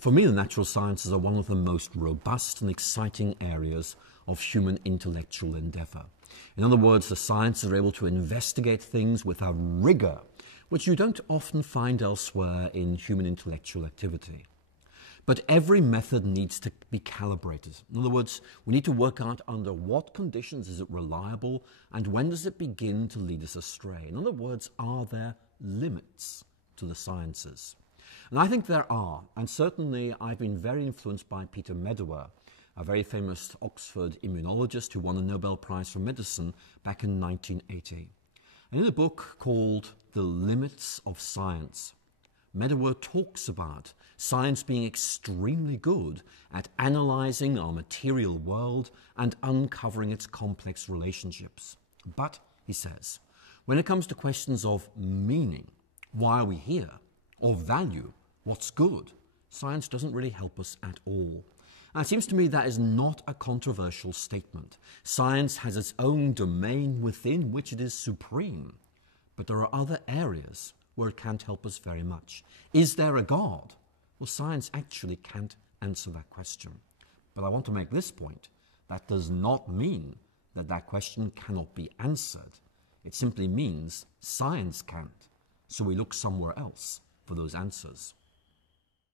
For me, the natural sciences are one of the most robust and exciting areas of human intellectual endeavour. In other words, the sciences are able to investigate things with a rigour which you don't often find elsewhere in human intellectual activity. But every method needs to be calibrated. In other words, we need to work out under what conditions is it reliable and when does it begin to lead us astray. In other words, are there limits to the sciences? And I think there are, and certainly I've been very influenced by Peter Medawar, a very famous Oxford immunologist who won the Nobel Prize for Medicine back in 1980. And in a book called The Limits of Science, Medawar talks about science being extremely good at analysing our material world and uncovering its complex relationships. But, he says, when it comes to questions of meaning, why are we here, or value, what's good, science doesn't really help us at all. And it seems to me that is not a controversial statement. Science has its own domain within which it is supreme, but there are other areas where it can't help us very much. Is there a God? Well, science actually can't answer that question. But I want to make this point. That does not mean that that question cannot be answered. It simply means science can't. So we look somewhere else for those answers.